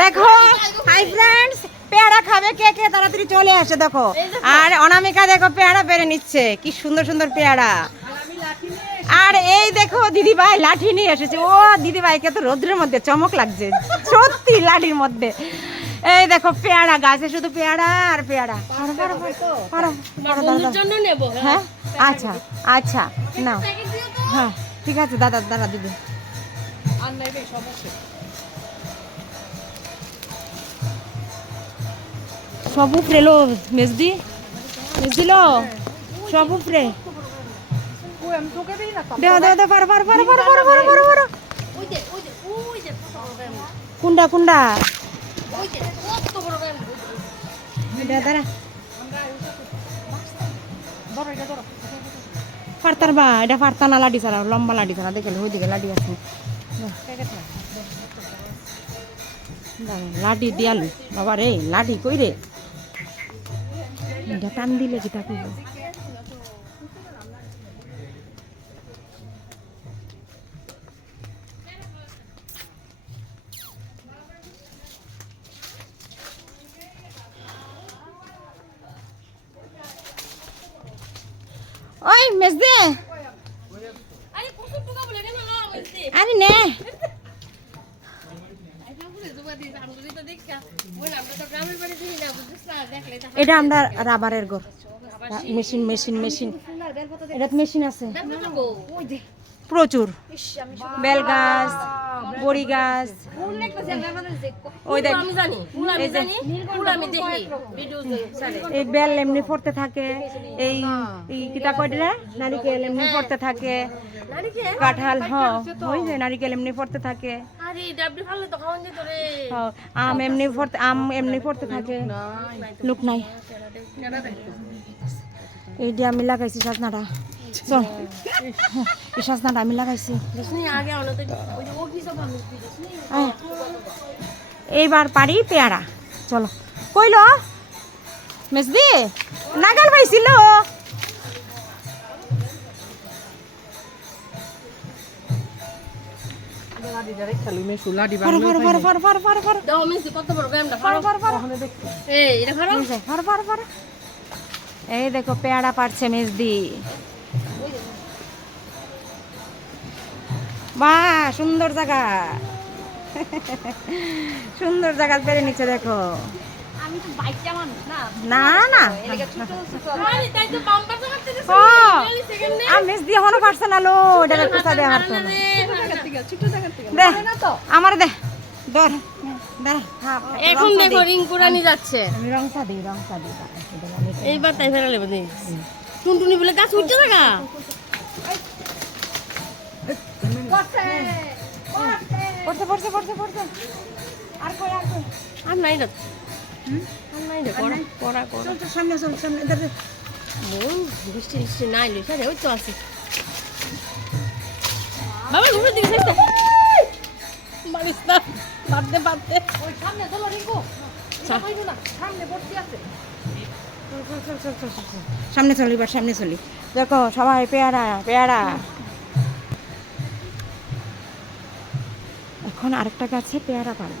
দেখো hi friends পেয়ারা খাবে কে কে তাড়াতাড়ি চলে আসে দেখো। আর অনামিকা দেখো পেয়ারা পেরে নিচ্ছে। কি সুন্দর সুন্দর পেয়ারা। আর এই দেখো দিদি ভাই লাঠি নিয়ে এসেছে। ও দিদি ভাইকে তো রোদ্রের মধ্যে চমক লাগছে। সত্যি লাঠির মধ্যে। এই দেখো পেয়ারা গাছে শুধু পেয়ারা আর পেয়ারা। হ্যাঁ? আচ্ছা আচ্ছা নাও। হ্যাঁ ঠিক আছে দাদা দাদা দিদি সব উপরে লো মেজদি মেজদি লো সব উপরে দেও দেও দেও পারো পারো পারো পারো পারো পারো কুন্ডা কুন্ডা পারতার বা এটা পারতা না লাডি ছাড়া লম্বা লাডি ছাড়া দেখে ওই দিকে লাডি আছে লাডি দিয়ালু বাবা রে লাডি কই রে এটা টান দিলে কি তা করব মেজদে। আরে নে। এটা আমরা রাবারের ঘর মেশিন মেশিন মেশিন। এটা মেশিন আছে। প্রচুর। বেল গাছ, বড়ি গাছ। ওই দেখ। এই বেল এমনি পড়তে থাকে। এই কিতা কয়টা নারিকেল এমনি পড়তে থাকে। কাঁঠাল হ্যাঁ ওই যে নারিকেল এমনি পড়তে থাকে। আম এমনি পড়তে আম এমনি পড়তে থাকে। লোক নাই। এই দিয়ে আমি লাগাইছি সাজনাটা। চল। এই সাজনাটা আমি লাগাইছি। এইবার পারি পেয়ারা। চলো। কইল? মেসদি নাগাল পাইছিল। এই দেখো পেয়ারা পারছে মেজদি বাহ সুন্দর জায়গা সুন্দর জায়গা পেরে নিচ্ছে দেখো না না আমি দিয়ে হলো পারছে না লো এটা কোথায় দেওয়া দে আমার দে ধর হ্যাঁ, এখন দেখো রিং যাচ্ছে রংসা রংসা এইবার তাই ফেরালে বোধ। টুনটুনি বলে গাছ উঠছে থাকা পড়ছে পড়ছে পড়ছে পড়ছে। আর কই আর কই? আর নাই না আর নাই না করা করা করা চল চল সামনে চল সামনে। বৃষ্টি বৃষ্টি নাই লো সারে ওই তো আছে। বাবা ঘুরে দিকে যাইতে মারিস না বাদ দে বাদ দে ওই সামনে চলো রিঙ্কু। সামনে ভর্তি আছে চল, চল, চল, চল, চল, চল, চল। সামনে চলি বা সামনে চলি। দেখো সবাই পেয়ারা পেয়ারা। এখন আরেকটা গাছে পেয়ারা পারব